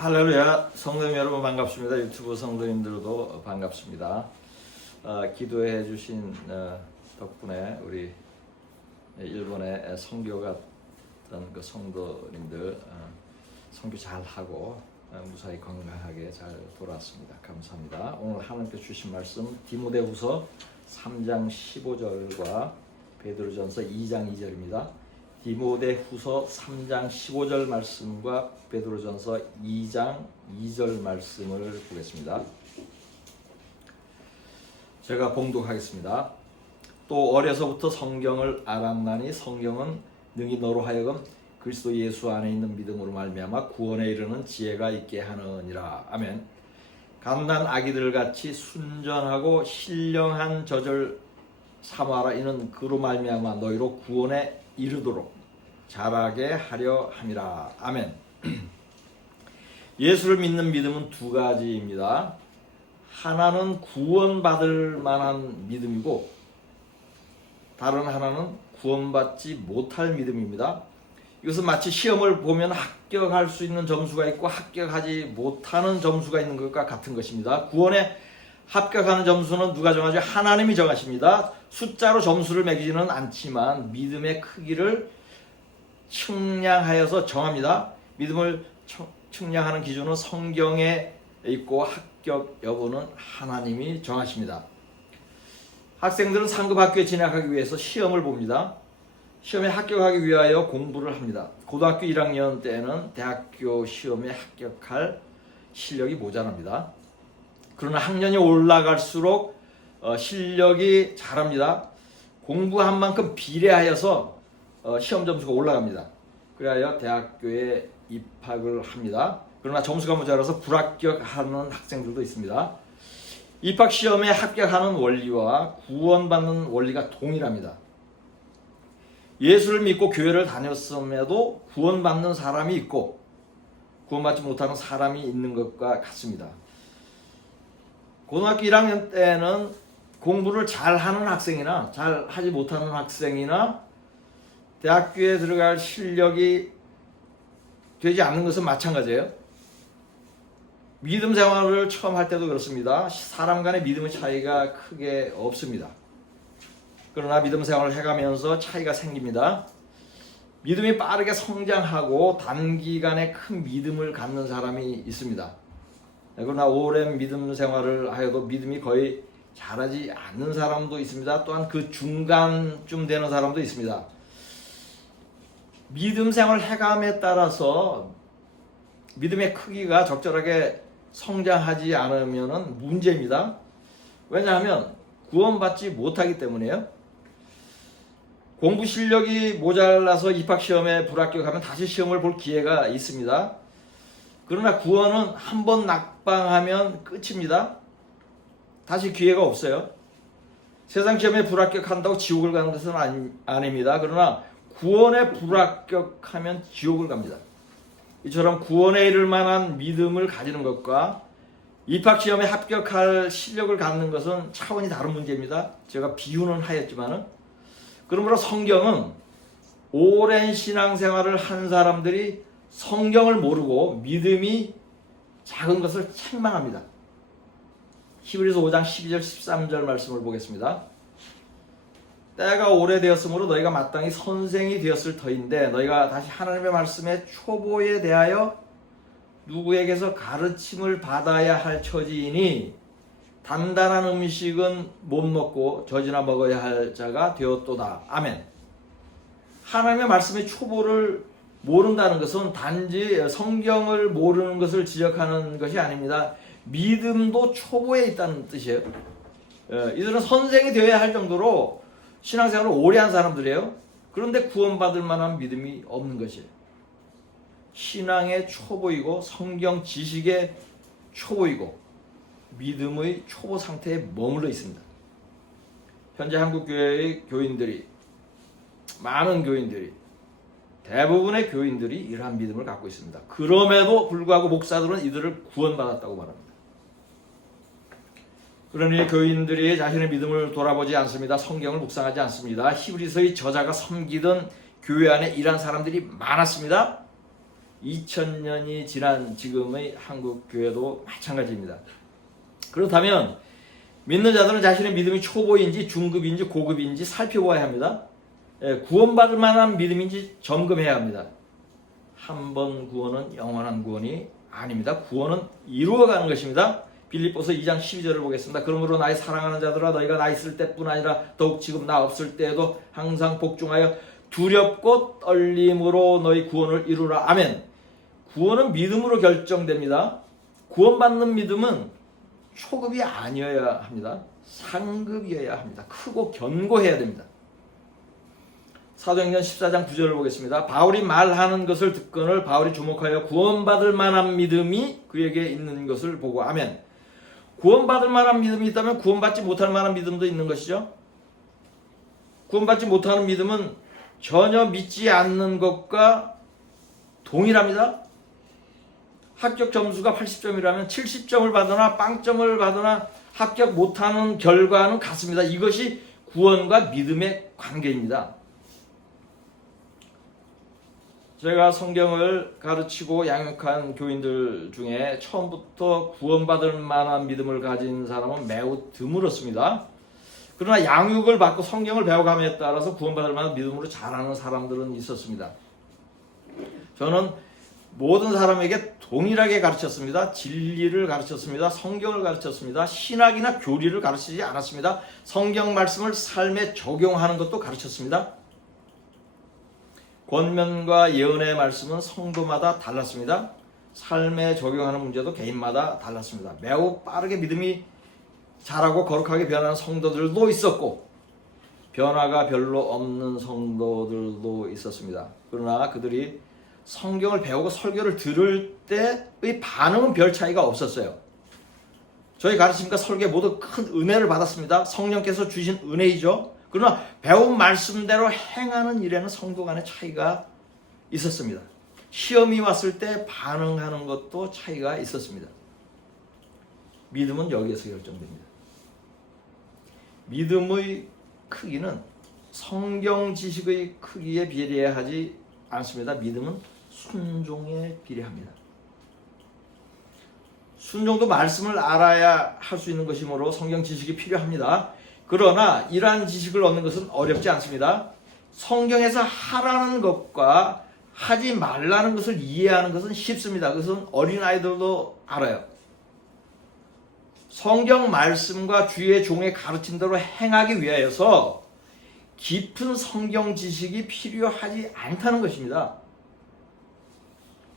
할렐루야. 성도님 여러분 반갑습니다. 유튜브 성도님들도 반갑습니다. 기도해 주신 덕분에 우리 일본에 선교 갔던 그 성도님들 선교 잘하고 무사히 건강하게 잘 돌아왔습니다. 감사합니다. 오늘 하나님께서 주신 말씀 디모데후서 3장 15절과 베드로전서 2장 2절입니다. 디모데후서 3장 15절 말씀과 베드로전서 2장 2절 말씀을 보겠습니다. 제가 봉독하겠습니다. 또 어려서부터 성경을 알았나니 성경은 능히 너로 하여금 그리스도 예수 안에 있는 믿음으로 말미암아 구원에 이르는 지혜가 있게 하느니라. 아멘. 갓난 아기들 같이 순전하고 신령한 젖을 사모하라. 이는 그로 말미암아 너희로 구원에 이르도록 자라게 하려 함이라. 아멘. 예수를 믿는 믿음은 두 가지입니다. 하나는 구원받을 만한 믿음이고 다른 하나는 구원받지 못할 믿음입니다. 이것은 마치 시험을 보면 합격할 수 있는 점수가 있고 합격하지 못하는 점수가 있는 것과 같은 것입니다. 구원에 합격하는 점수는 누가 정하죠? 하나님이 정하십니다. 숫자로 점수를 매기지는 않지만 믿음의 크기를 측량하여서 정합니다. 믿음을 측량하는 기준은 성경에 있고 합격 여부는 하나님이 정하십니다. 학생들은 상급 학교에 진학하기 위해서 시험을 봅니다. 시험에 합격하기 위하여 공부를 합니다. 고등학교 1학년 때는 대학교 시험에 합격할 실력이 모자랍니다. 그러나 학년이 올라갈수록 실력이 자랍니다. 공부한 만큼 비례하여서 시험 점수가 올라갑니다. 그래야 대학교에 입학을 합니다. 그러나 점수가 모자라서 불합격하는 학생들도 있습니다. 입학 시험에 합격하는 원리와 구원받는 원리가 동일합니다. 예수를 믿고 교회를 다녔음에도 구원받는 사람이 있고 구원받지 못하는 사람이 있는 것과 같습니다. 고등학교 1학년 때는 공부를 잘하는 학생이나 잘하지 못하는 학생이나 대학교에 들어갈 실력이 되지 않는 것은 마찬가지예요. 믿음 생활을 처음 할 때도 그렇습니다. 사람 간의 믿음의 차이가 크게 없습니다. 그러나 믿음 생활을 해가면서 차이가 생깁니다. 믿음이 빠르게 성장하고 단기간에 큰 믿음을 갖는 사람이 있습니다. 그러나 오랜 믿음 생활을 하여도 믿음이 거의 자라지 않는 사람도 있습니다. 또한 그 중간쯤 되는 사람도 있습니다. 믿음 생활 해감에 따라서 믿음의 크기가 적절하게 성장하지 않으면 문제입니다. 왜냐하면 구원받지 못하기 때문이에요. 공부 실력이 모자라서 입학시험에 불합격하면 다시 시험을 볼 기회가 있습니다. 그러나 구원은 한 번 낙방하면 끝입니다. 다시 기회가 없어요. 세상 시험에 불합격한다고 지옥을 가는 것은 아닙니다. 그러나 구원에 불합격하면 지옥을 갑니다. 이처럼 구원에 이를 만한 믿음을 가지는 것과 입학시험에 합격할 실력을 갖는 것은 차원이 다른 문제입니다. 제가 비유는 하였지만은 그러므로 성경은 오랜 신앙생활을 한 사람들이 성경을 모르고 믿음이 작은 것을 책망합니다. 히브리서 5장 12절 13절 말씀을 보겠습니다. 때가 오래되었으므로 너희가 마땅히 선생이 되었을 터인데 너희가 다시 하나님의 말씀의 초보에 대하여 누구에게서 가르침을 받아야 할 처지이니 단단한 음식은 못 먹고 젖이나 먹어야 할 자가 되었도다. 아멘. 하나님의 말씀의 초보를 모른다는 것은 단지 성경을 모르는 것을 지적하는 것이 아닙니다. 믿음도 초보에 있다는 뜻이에요. 이들은 선생이 되어야 할 정도로 신앙생활을 오래 한 사람들이에요. 그런데 구원받을 만한 믿음이 없는 것이에요. 신앙의 초보이고 성경 지식의 초보이고 믿음의 초보 상태에 머물러 있습니다. 현재 한국교회의 교인들이 많은 교인들이 대부분의 교인들이 이러한 믿음을 갖고 있습니다. 그럼에도 불구하고 목사들은 이들을 구원받았다고 말합니다. 그러니 교인들이 자신의 믿음을 돌아보지 않습니다. 성경을 묵상하지 않습니다. 히브리서의 저자가 섬기던 교회 안에 이러한 사람들이 많았습니다. 2000년이 지난 지금의 한국 교회도 마찬가지입니다. 그렇다면 믿는 자들은 자신의 믿음이 초보인지 중급인지 고급인지 살펴봐야 합니다. 구원받을 만한 믿음인지 점검해야 합니다. 한 번 구원은 영원한 구원이 아닙니다. 구원은 이루어가는 것입니다. 빌립보서 2장 12절을 보겠습니다. 그러므로 나의 사랑하는 자들아 너희가 나 있을 때뿐 아니라 더욱 지금 나 없을 때에도 항상 복종하여 두렵고 떨림으로 너희 구원을 이루라. 아멘. 구원은 믿음으로 결정됩니다. 구원받는 믿음은 초급이 아니어야 합니다. 상급이어야 합니다. 크고 견고해야 됩니다. 사도행전 14장 9절을 보겠습니다. 바울이 말하는 것을 듣거늘 바울이 주목하여 구원받을 만한 믿음이 그에게 있는 것을 보고 아멘. 구원받을 만한 믿음이 있다면 구원받지 못할 만한 믿음도 있는 것이죠. 구원받지 못하는 믿음은 전혀 믿지 않는 것과 동일합니다. 합격 점수가 80점이라면 70점을 받거나 빵점을 받거나 합격 못하는 결과는 같습니다. 이것이 구원과 믿음의 관계입니다. 제가 성경을 가르치고 양육한 교인들 중에 처음부터 구원받을 만한 믿음을 가진 사람은 매우 드물었습니다. 그러나 양육을 받고 성경을 배워감에 따라서 구원받을 만한 믿음으로 자라는 사람들은 있었습니다. 저는 모든 사람에게 동일하게 가르쳤습니다. 진리를 가르쳤습니다. 성경을 가르쳤습니다. 신학이나 교리를 가르치지 않았습니다. 성경 말씀을 삶에 적용하는 것도 가르쳤습니다. 권면과 예언의 말씀은 성도마다 달랐습니다. 삶에 적용하는 문제도 개인마다 달랐습니다. 매우 빠르게 믿음이 자라고 거룩하게 변하는 성도들도 있었고 변화가 별로 없는 성도들도 있었습니다. 그러나 그들이 성경을 배우고 설교를 들을 때의 반응은 별 차이가 없었어요. 저희 가르침과 설교에 모두 큰 은혜를 받았습니다. 성령께서 주신 은혜이죠. 그러나 배운 말씀대로 행하는 일에는 성도 간의 차이가 있었습니다. 시험이 왔을 때 반응하는 것도 차이가 있었습니다. 믿음은 여기에서 결정됩니다. 믿음의 크기는 성경 지식의 크기에 비례하지 않습니다. 믿음은 순종에 비례합니다. 순종도 말씀을 알아야 할 수 있는 것이므로 성경 지식이 필요합니다. 그러나 이러한 지식을 얻는 것은 어렵지 않습니다. 성경에서 하라는 것과 하지 말라는 것을 이해하는 것은 쉽습니다. 그것은 어린아이들도 알아요. 성경 말씀과 주의 종의 가르침대로 행하기 위하여서 깊은 성경 지식이 필요하지 않다는 것입니다.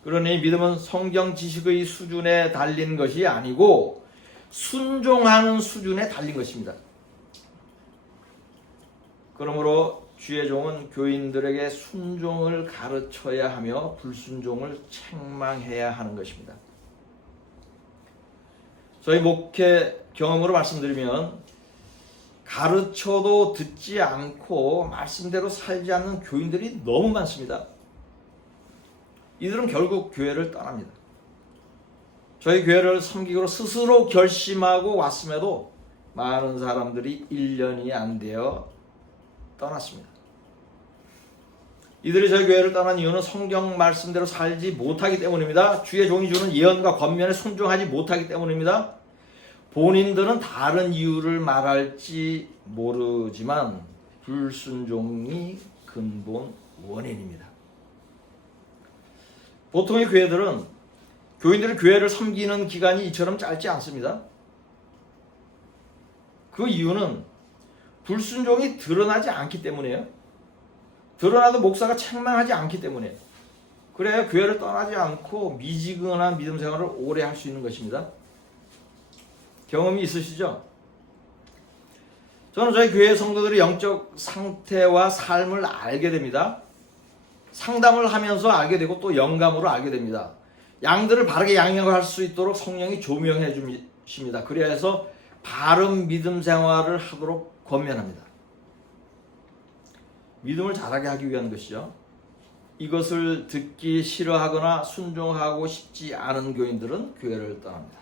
그러니 믿음은 성경 지식의 수준에 달린 것이 아니고 순종하는 수준에 달린 것입니다. 그러므로 주의 종은 교인들에게 순종을 가르쳐야 하며 불순종을 책망해야 하는 것입니다. 저희 목회 경험으로 말씀드리면 가르쳐도 듣지 않고 말씀대로 살지 않는 교인들이 너무 많습니다. 이들은 결국 교회를 떠납니다. 저희 교회를 섬기기로 스스로 결심하고 왔음에도 많은 사람들이 1년이 안 되어 떠났습니다. 이들이 저희 교회를 떠난 이유는 성경 말씀대로 살지 못하기 때문입니다. 주의 종이 주는 예언과 권면에 순종하지 못하기 때문입니다. 본인들은 다른 이유를 말할지 모르지만 불순종이 근본 원인입니다. 보통의 교회들은 교인들이 교회를 섬기는 기간이 이처럼 짧지 않습니다. 그 이유는 불순종이 드러나지 않기 때문이에요. 드러나도 목사가 책망하지 않기 때문이에요. 그래야 교회를 떠나지 않고 미지근한 믿음 생활을 오래 할 수 있는 것입니다. 경험이 있으시죠? 저는 저희 교회 성도들의 영적 상태와 삶을 알게 됩니다. 상담을 하면서 알게 되고 또 영감으로 알게 됩니다. 양들을 바르게 양육할 수 있도록 성령이 조명해 주십니다. 그래야 해서 바른 믿음 생활을 하도록 권면합니다. 믿음을 자라게 하기 위한 것이죠. 이것을 듣기 싫어하거나 순종하고 싶지 않은 교인들은 교회를 떠납니다.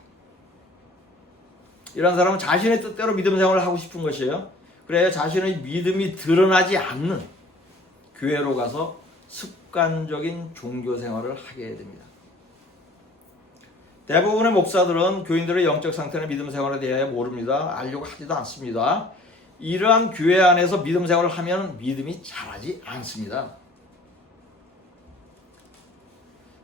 이런 사람은 자신의 뜻대로 믿음 생활을 하고 싶은 것이에요. 그래야 자신의 믿음이 드러나지 않는 교회로 가서 습관적인 종교 생활을 하게 됩니다. 대부분의 목사들은 교인들의 영적 상태나 믿음 생활에 대해 모릅니다. 알려고 하지도 않습니다. 이러한 교회 안에서 믿음 생활을 하면 믿음이 자라지 않습니다.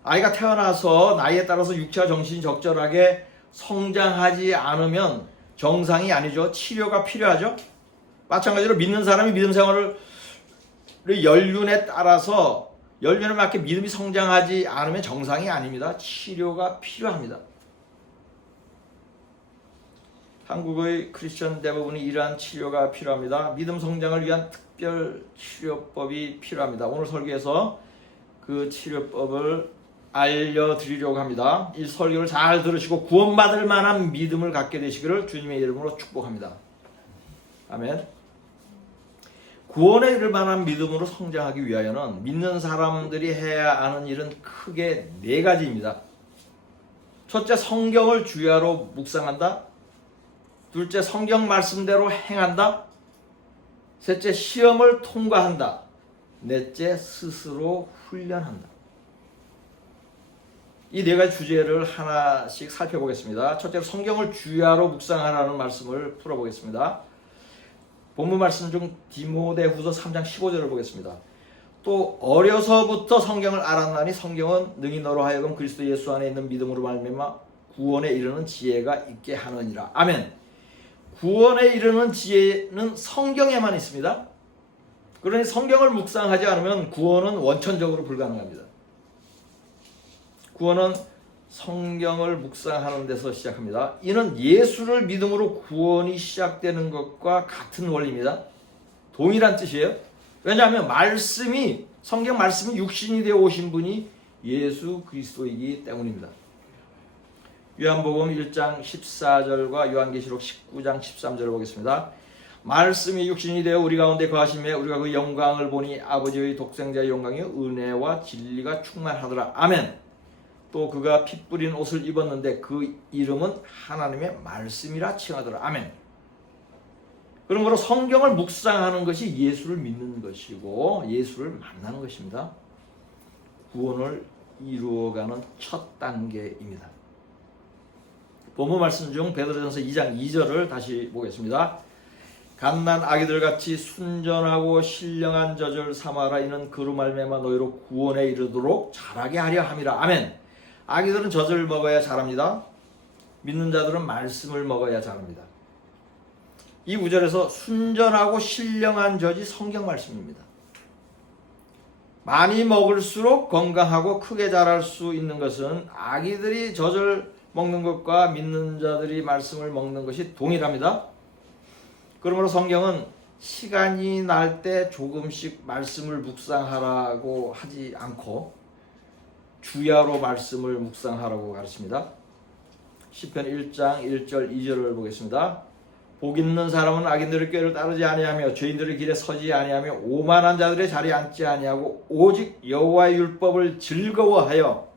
아이가 태어나서 나이에 따라서 육체와 정신이 적절하게 성장하지 않으면 정상이 아니죠. 치료가 필요하죠. 마찬가지로 믿는 사람이 믿음 생활을 연륜에 따라서 연륜에 맞게 믿음이 성장하지 않으면 정상이 아닙니다. 치료가 필요합니다. 한국의 크리스천 대부분이 이러한 치료가 필요합니다. 믿음 성장을 위한 특별 치료법이 필요합니다. 오늘 설교에서 그 치료법을 알려드리려고 합니다. 이 설교를 잘 들으시고 구원받을 만한 믿음을 갖게 되시기를 주님의 이름으로 축복합니다. 아멘. 구원에 이를 만한 믿음으로 성장하기 위하여는 믿는 사람들이 해야 하는 일은 크게 4가지입니다. 첫째, 성경을 주야로 묵상한다. 둘째, 성경 말씀대로 행한다. 셋째, 시험을 통과한다. 넷째, 스스로 훈련한다. 이 4가지 주제를 하나씩 살펴보겠습니다. 첫째로 성경을 주야로 묵상하라는 말씀을 풀어보겠습니다. 본문 말씀 중 디모데후서 3장 15절을 보겠습니다. 또 어려서부터 성경을 알았나니 성경은 능히 너로 하여금 그리스도 예수 안에 있는 믿음으로 말미암아 구원에 이르는 지혜가 있게 하느니라. 아멘. 구원에 이르는 지혜는 성경에만 있습니다. 그러니 성경을 묵상하지 않으면 구원은 원천적으로 불가능합니다. 구원은 성경을 묵상하는 데서 시작합니다. 이는 예수를 믿음으로 구원이 시작되는 것과 같은 원리입니다. 동일한 뜻이에요. 왜냐하면 성경 말씀이 육신이 되어 오신 분이 예수 그리스도이기 때문입니다. 요한복음 1장 14절과 요한계시록 19장 13절을 보겠습니다. 말씀이 육신이 되어 우리 가운데 거하심에 우리가 그 영광을 보니 아버지의 독생자의 영광이 은혜와 진리가 충만하더라. 아멘. 또 그가 피 뿌린 옷을 입었는데 그 이름은 하나님의 말씀이라 칭하더라. 아멘. 그러므로 성경을 묵상하는 것이 예수를 믿는 것이고 예수를 만나는 것입니다. 구원을 이루어가는 첫 단계입니다. 본문 말씀 중 베드로전서 2장 2절을 다시 보겠습니다. 갓난 아기들같이 순전하고 신령한 젖을 삼아라. 이는 그로 말미암아 너희로 구원에 이르도록 자라게 하려 함이라. 아멘. 아기들은 젖을 먹어야 자랍니다. 믿는 자들은 말씀을 먹어야 자랍니다. 이 구절에서 순전하고 신령한 젖이 성경 말씀입니다. 많이 먹을수록 건강하고 크게 자랄 수 있는 것은 아기들이 젖을 먹는 것과 믿는 자들이 말씀을 먹는 것이 동일합니다. 그러므로 성경은 시간이 날 때 조금씩 말씀을 묵상하라고 하지 않고 주야로 말씀을 묵상하라고 가르칩니다. 시편 1장 1절 2절을 보겠습니다. 복 있는 사람은 악인들의 꾀를 따르지 아니하며 죄인들의 길에 서지 아니하며 오만한 자들의 자리에 앉지 아니하고 오직 여호와의 율법을 즐거워하여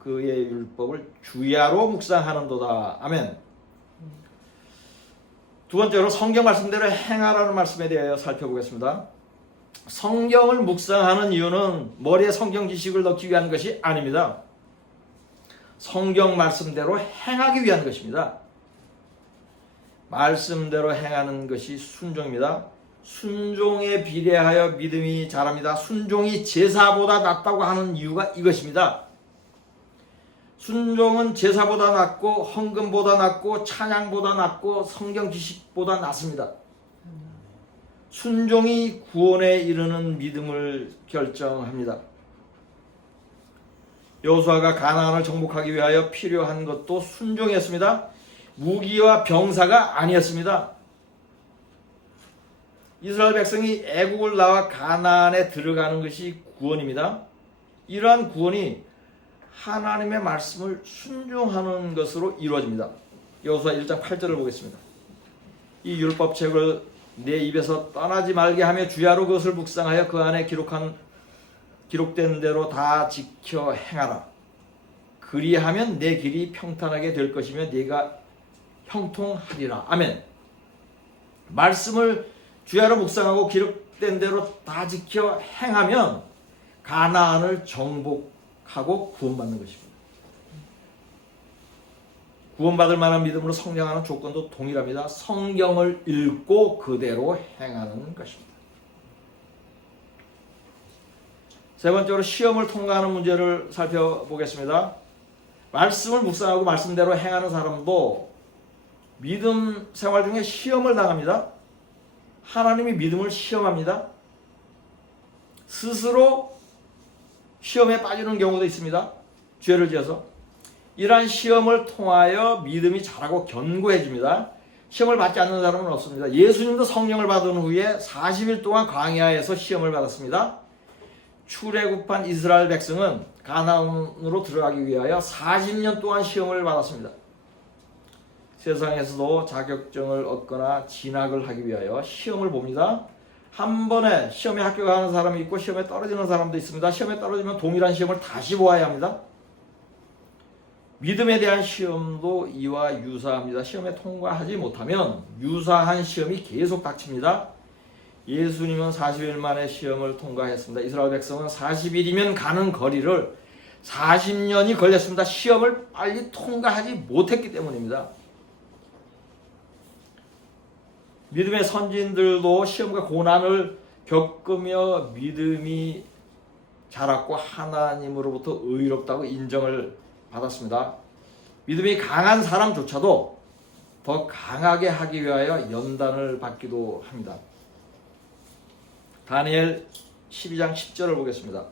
그의 율법을 주야로 묵상하는도다. 아멘. 두 번째로 성경 말씀대로 행하라는 말씀에 대하여 살펴보겠습니다. 성경을 묵상하는 이유는 머리에 성경 지식을 넣기 위한 것이 아닙니다. 성경 말씀대로 행하기 위한 것입니다. 말씀대로 행하는 것이 순종입니다. 순종에 비례하여 믿음이 자랍니다. 순종이 제사보다 낫다고 하는 이유가 이것입니다. 순종은 제사보다 낫고 헌금보다 낫고 찬양보다 낫고 성경 지식보다 낫습니다. 순종이 구원에 이르는 믿음을 결정합니다. 여호수아가 가나안을 정복하기 위하여 필요한 것도 순종이었습니다. 무기와 병사가 아니었습니다. 이스라엘 백성이 애국을 나와 가나안에 들어가는 것이 구원입니다. 이러한 구원이 하나님의 말씀을 순종하는 것으로 이루어집니다. 여호수아 1장 8절을 보겠습니다. 이 율법책을 내 입에서 떠나지 말게 하며 주야로 그것을 묵상하여 그 안에 기록된 대로 다 지켜 행하라. 그리하면 내 길이 평탄하게 될 것이며 네가 형통하리라. 아멘. 말씀을 주야로 묵상하고 기록된 대로 다 지켜 행하면 가나안을 정복하고 구원받는 것입니다. 구원받을 만한 믿음으로 성장하는 조건도 동일합니다. 성경을 읽고 그대로 행하는 것입니다. 세 번째로 시험을 통과하는 문제를 살펴보겠습니다. 말씀을 묵상하고 말씀대로 행하는 사람도 믿음 생활 중에 시험을 당합니다. 하나님이 믿음을 시험합니다. 스스로 시험에 빠지는 경우도 있습니다. 죄를 지어서. 이러한 시험을 통하여 믿음이 자라고 견고해집니다. 시험을 받지 않는 사람은 없습니다. 예수님도 성령을 받은 후에 40일 동안 광야에서 시험을 받았습니다. 출애굽한 이스라엘 백성은 가나안으로 들어가기 위하여 40년 동안 시험을 받았습니다. 세상에서도 자격증을 얻거나 진학을 하기 위하여 시험을 봅니다. 한 번에 시험에 합격하는 사람이 있고 시험에 떨어지는 사람도 있습니다. 시험에 떨어지면 동일한 시험을 다시 보아야 합니다. 믿음에 대한 시험도 이와 유사합니다. 시험에 통과하지 못하면 유사한 시험이 계속 닥칩니다. 예수님은 40일 만에 시험을 통과했습니다. 이스라엘 백성은 40일이면 가는 거리를 40년이 걸렸습니다. 시험을 빨리 통과하지 못했기 때문입니다. 믿음의 선진들도 시험과 고난을 겪으며 믿음이 자랐고 하나님으로부터 의롭다고 인정을 받았습니다. 믿음이 강한 사람조차도 더 강하게 하기 위하여 연단을 받기도 합니다. 다니엘 12장 10절을 보겠습니다.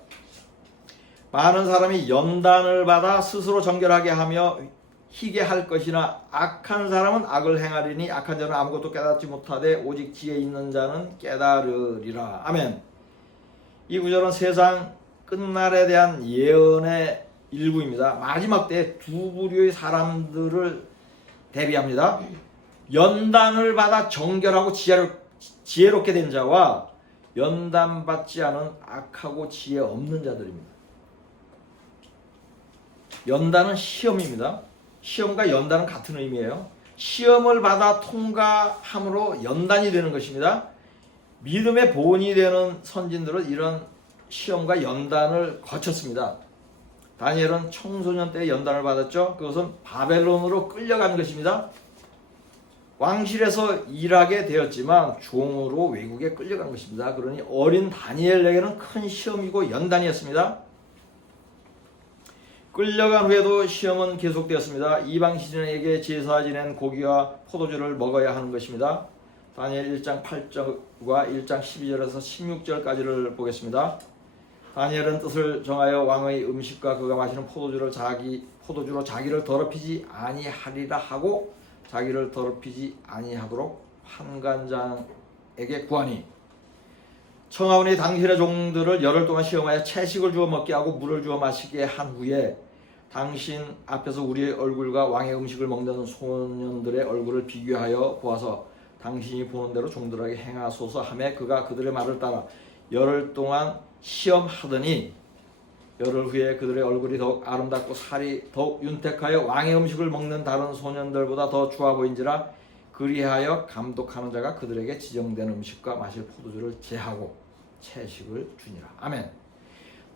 많은 사람이 연단을 받아 스스로 정결하게 하며 희게 할 것이나 악한 사람은 악을 행하리니 악한 자는 아무것도 깨닫지 못하되 오직 지혜 있는 자는 깨달으리라. 아멘. 이 구절은 세상 끝날에 대한 예언의 일부입니다. 마지막 때 두 부류의 사람들을 대비합니다. 연단을 받아 정결하고 지혜롭게 된 자와 연단받지 않은 악하고 지혜 없는 자들입니다. 연단은 시험입니다. 시험과 연단은 같은 의미예요. 시험을 받아 통과함으로 연단이 되는 것입니다. 믿음의 본이 되는 선진들은 이런 시험과 연단을 거쳤습니다. 다니엘은 청소년 때 연단을 받았죠. 그것은 바벨론으로 끌려간 것입니다. 왕실에서 일하게 되었지만 종으로 외국에 끌려간 것입니다. 그러니 어린 다니엘에게는 큰 시험이고 연단이었습니다. 끌려간 후에도 시험은 계속되었습니다. 이방 시인에게 제사 지낸 고기와 포도주를 먹어야 하는 것입니다. 다니엘 1장 8절과 1장 12절에서 16절까지를 보겠습니다. 다니엘은 뜻을 정하여 왕의 음식과 그가 마시는 포도주로 자기를 더럽히지 아니하리라 하고 자기를 더럽히지 아니하도록 판관장에게 구하니 청하오니 당신의 종들을 열흘 동안 시험하여 채식을 주어 먹게 하고 물을 주어 마시게 한 후에 당신 앞에서 우리의 얼굴과 왕의 음식을 먹는 소년들의 얼굴을 비교하여 보아서 당신이 보는 대로 종들에게 행하소서 하며 그가 그들의 말을 따라 열흘 동안 시험하더니 열흘 후에 그들의 얼굴이 더욱 아름답고 살이 더욱 윤택하여 왕의 음식을 먹는 다른 소년들보다 더 좋아 보인지라 그리하여 감독하는 자가 그들에게 지정된 음식과 마실 포도주를 제하고 채식을 주니라. 아멘.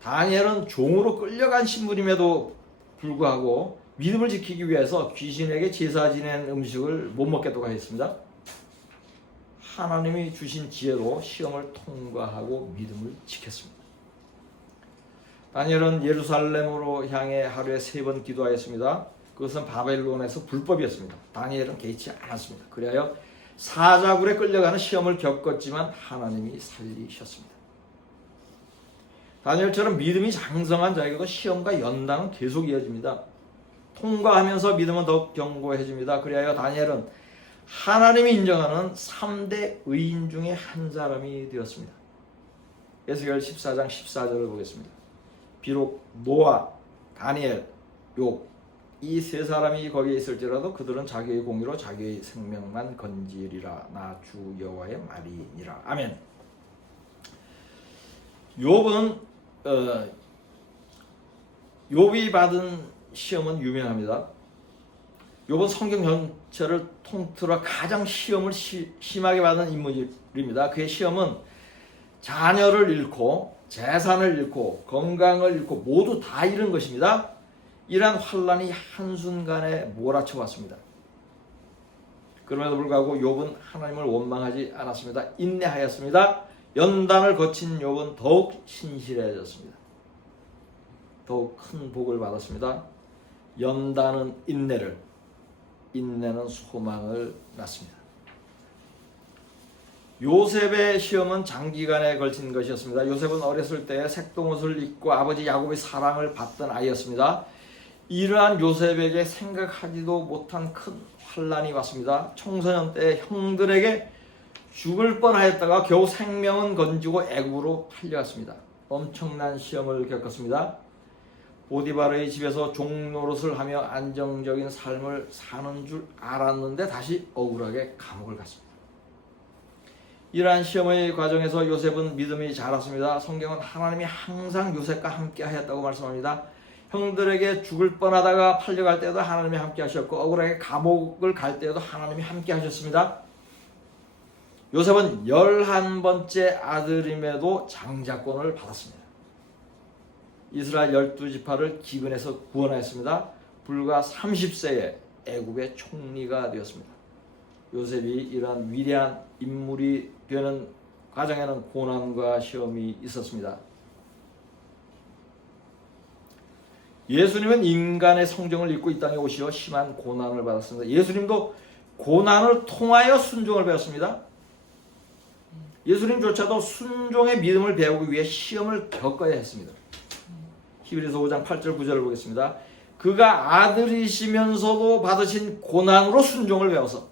다니엘은 종으로 끌려간 신분임에도 불구하고 믿음을 지키기 위해서 귀신에게 제사 지낸 음식을 못 먹겠다고 했습니다. 하나님이 주신 지혜로 시험을 통과하고 믿음을 지켰습니다. 다니엘은 예루살렘으로 향해 하루에 3번 기도하였습니다. 그것은 바벨론에서 불법이었습니다. 다니엘은 개의치 않았습니다. 그리하여 사자굴에 끌려가는 시험을 겪었지만 하나님이 살리셨습니다. 다니엘처럼 믿음이 장성한 자에게도 시험과 연단은 계속 이어집니다. 통과하면서 믿음은 더욱 견고해집니다. 그리하여 다니엘은 하나님이 인정하는 3대 의인 중에 한 사람이 되었습니다. 에스겔 14장 14절을 보겠습니다. 비록 노아, 다니엘, 욥 이 세 사람이 거기에 있을지라도 그들은 자기의 공의로 자기의 생명만 건지리라. 나 주 여호와의 말이니라. 아멘. 욥은 욥이 받은 시험은 유명합니다. 욥은 성경 전체를 통틀어 가장 시험을 심하게 받은 인물입니다. 그의 시험은 자녀를 잃고 재산을 잃고 건강을 잃고 모두 다 잃은 것입니다. 이러한 환란이 한순간에 몰아쳐 왔습니다. 그럼에도 불구하고 욥은 하나님을 원망하지 않았습니다. 인내하였습니다. 연단을 거친 욥은 더욱 신실해졌습니다. 더욱 큰 복을 받았습니다. 연단은 인내를, 인내는 소망을 낳습니다. 요셉의 시험은 장기간에 걸친 것이었습니다. 요셉은 어렸을 때 색동옷을 입고 아버지 야곱의 사랑을 받던 아이였습니다. 이러한 요셉에게 생각하지도 못한 큰 환란이 왔습니다. 청소년 때 형들에게 죽을 뻔하였다가 겨우 생명은 건지고 애굽으로 팔려갔습니다. 엄청난 시험을 겪었습니다. 보디바르의 집에서 종노릇을 하며 안정적인 삶을 사는 줄 알았는데 다시 억울하게 감옥을 갔습니다. 이러한 시험의 과정에서 요셉은 믿음이 자랐습니다. 성경은 하나님이 항상 요셉과 함께 하였다고 말씀합니다. 형들에게 죽을 뻔하다가 팔려갈 때도 하나님이 함께 하셨고 억울하게 감옥을 갈 때도 하나님이 함께 하셨습니다. 요셉은 11번째 아들임에도 장자권을 받았습니다. 이스라엘 12지파를 기근에서 구원하였습니다. 불과 30세에 애굽의 총리가 되었습니다. 요셉이 이러한 위대한 인물이 되는 과정에는 고난과 시험이 있었습니다. 예수님은 인간의 성정을 입고 이 땅에 오시어 심한 고난을 받았습니다. 예수님도 고난을 통하여 순종을 배웠습니다. 예수님조차도 순종의 믿음을 배우기 위해 시험을 겪어야 했습니다. 히브리서 5장 8절 9절을 보겠습니다. 그가 아들이시면서도 받으신 고난으로 순종을 배워서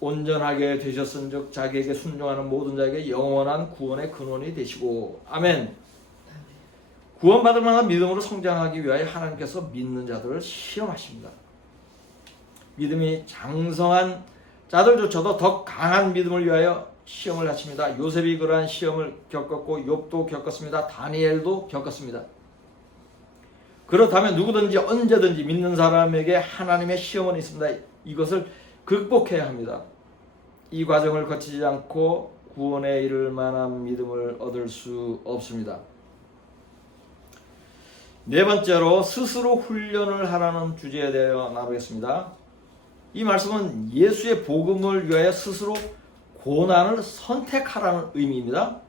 온전하게 되셨은즉 자기에게 순종하는 모든 자에게 영원한 구원의 근원이 되시고 아멘. 구원받을 만한 믿음으로 성장하기 위하여 하나님께서 믿는 자들을 시험하십니다. 믿음이 장성한 자들조차도 더 강한 믿음을 위하여 시험을 하십니다. 요셉이 그러한 시험을 겪었고 욥도 겪었습니다. 다니엘도 겪었습니다. 그렇다면 누구든지 언제든지 믿는 사람에게 하나님의 시험은 있습니다. 이것을 극복해야 합니다. 이 과정을 거치지 않고 구원에 이를 만한 믿음을 얻을 수 없습니다. 네 번째로 스스로 훈련을 하라는 주제에 대해 나누겠습니다. 이 말씀은 예수의 복음을 위하여 스스로 고난을 선택하라는 의미입니다.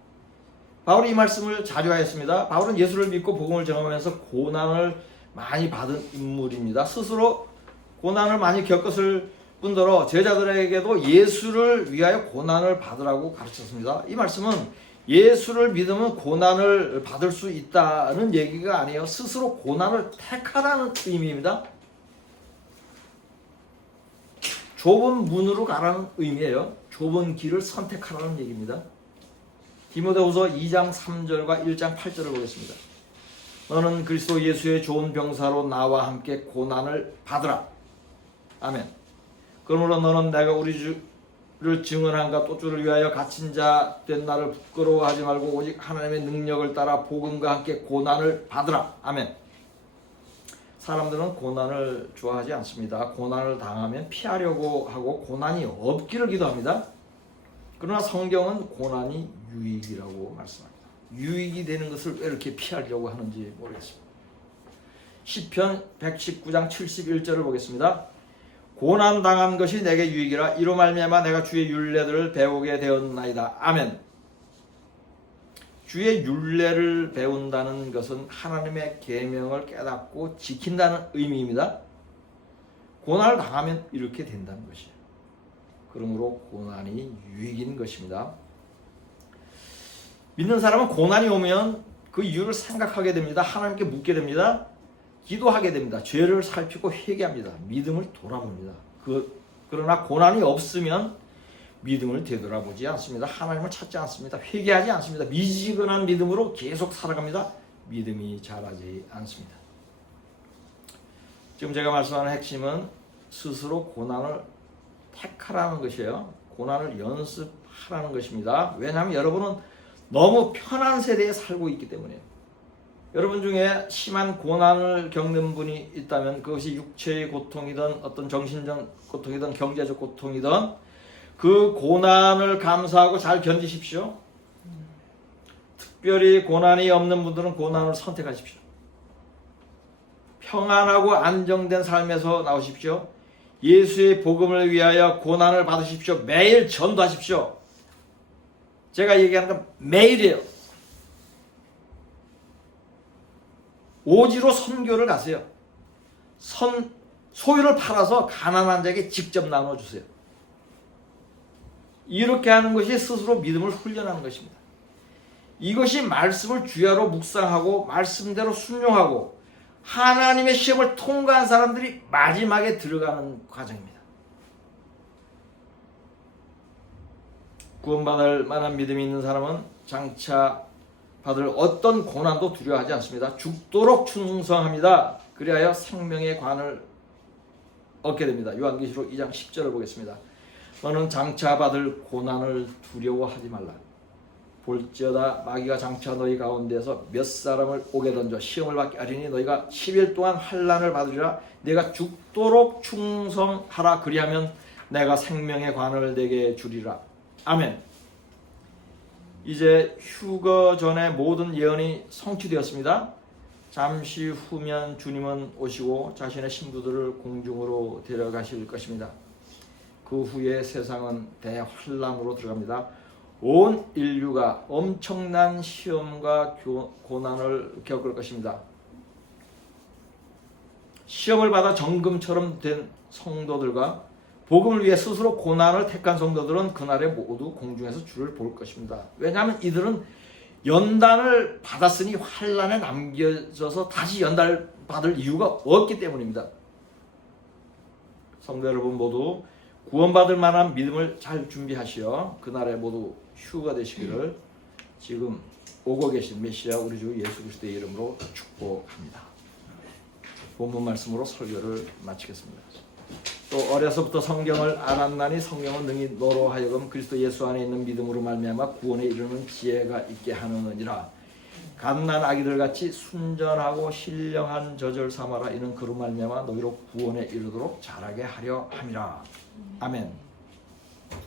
바울이 이 말씀을 자주 하였습니다. 바울은 예수를 믿고 복음을 전하면서 고난을 많이 받은 인물입니다. 스스로 고난을 많이 겪었을 뿐더러 제자들에게도 예수를 위하여 고난을 받으라고 가르쳤습니다. 이 말씀은 예수를 믿으면 고난을 받을 수 있다는 얘기가 아니에요. 스스로 고난을 택하라는 의미입니다. 좁은 문으로 가라는 의미예요. 좁은 길을 선택하라는 얘기입니다. 디모데후서 2장 3절과 1장 8절을 보겠습니다. 너는 그리스도 예수의 좋은 병사로 나와 함께 고난을 받으라. 아멘. 그러므로 너는 내가 우리 주를 증언한가 또 주를 위하여 갇힌 자 된 나를 부끄러워하지 말고 오직 하나님의 능력을 따라 복음과 함께 고난을 받으라. 아멘. 사람들은 고난을 좋아하지 않습니다. 고난을 당하면 피하려고 하고 고난이 없기를 기도합니다. 그러나 성경은 고난이 유익이라고 말씀합니다. 유익이 되는 것을 왜 이렇게 피하려고 하는지 모르겠습니다. 시편 119장 71절을 보겠습니다. 고난 당한 것이 내게 유익이라 이로 말미암아 내가 주의 율례들을 배우게 되었나이다. 아멘. 주의 율례를 배운다는 것은 하나님의 계명을 깨닫고 지킨다는 의미입니다. 고난을 당하면 이렇게 된다는 것이에요. 그러므로 고난이 유익인 것입니다. 믿는 사람은 고난이 오면 그 이유를 생각하게 됩니다. 하나님께 묻게 됩니다. 기도하게 됩니다. 죄를 살피고 회개합니다. 믿음을 돌아봅니다. 그러나 고난이 없으면 믿음을 되돌아보지 않습니다. 하나님을 찾지 않습니다. 회개하지 않습니다. 미지근한 믿음으로 계속 살아갑니다. 믿음이 자라지 않습니다. 지금 제가 말씀하는 핵심은 스스로 고난을 택하라는 것이에요. 고난을 연습하라는 것입니다. 왜냐하면 여러분은 너무 편한 세대에 살고 있기 때문이에요. 여러분 중에 심한 고난을 겪는 분이 있다면 그것이 육체의 고통이든 어떤 정신적 고통이든 경제적 고통이든 그 고난을 감수하고 잘 견디십시오. 특별히 고난이 없는 분들은 고난을 선택하십시오. 평안하고 안정된 삶에서 나오십시오. 예수의 복음을 위하여 고난을 받으십시오. 매일 전도하십시오. 제가 얘기하는 건 매일이에요. 오지로 선교를 가세요. 소유를 팔아서 가난한 자에게 직접 나눠주세요. 이렇게 하는 것이 스스로 믿음을 훈련하는 것입니다. 이것이 말씀을 주야로 묵상하고 말씀대로 순종하고 하나님의 시험을 통과한 사람들이 마지막에 들어가는 과정입니다. 구원받을 만한 믿음이 있는 사람은 장차 받을 어떤 고난도 두려워하지 않습니다. 죽도록 충성합니다. 그리하여 생명의 관을 얻게 됩니다. 요한계시록 2장 10절을 보겠습니다. 너는 장차 받을 고난을 두려워하지 말라. 볼지어다 마귀가 장차 너희 가운데서 몇 사람을 옥에 던져 시험을 받게 하리니 너희가 10일 동안 환난을 받으리라. 내가 죽도록 충성하라. 그리하면 내가 생명의 관을 내게 주리라. 아멘. 이제 휴거 전에 모든 예언이 성취되었습니다. 잠시 후면 주님은 오시고 자신의 신부들을 공중으로 데려가실 것입니다. 그 후에 세상은 대환란으로 들어갑니다. 온 인류가 엄청난 시험과 고난을 겪을 것입니다. 시험을 받아 정금처럼 된 성도들과 복음을 위해 스스로 고난을 택한 성도들은 그날에 모두 공중에서 주를 볼 것입니다. 왜냐하면 이들은 연단을 받았으니 환난에 남겨져서 다시 연단을 받을 이유가 없기 때문입니다. 성도 여러분 모두 구원받을 만한 믿음을 잘 준비하시어 그날에 모두 휴가 되시기를 지금 오고 계신 메시아 우리 주 예수 그리스도의 이름으로 축복합니다. 본문 말씀으로 설교를 마치겠습니다. 또 어려서부터 성경을 알았나니 성경은 능히 너로 하여금 그리스도 예수 안에 있는 믿음으로 말미암아 구원에 이르는 지혜가 있게 하느니라. 갓난 아기들 같이 순전하고 신령한 저절 삼아라. 이는 그로 말미암아 너희로 구원에 이르도록 자라게 하려 함이라. 아멘.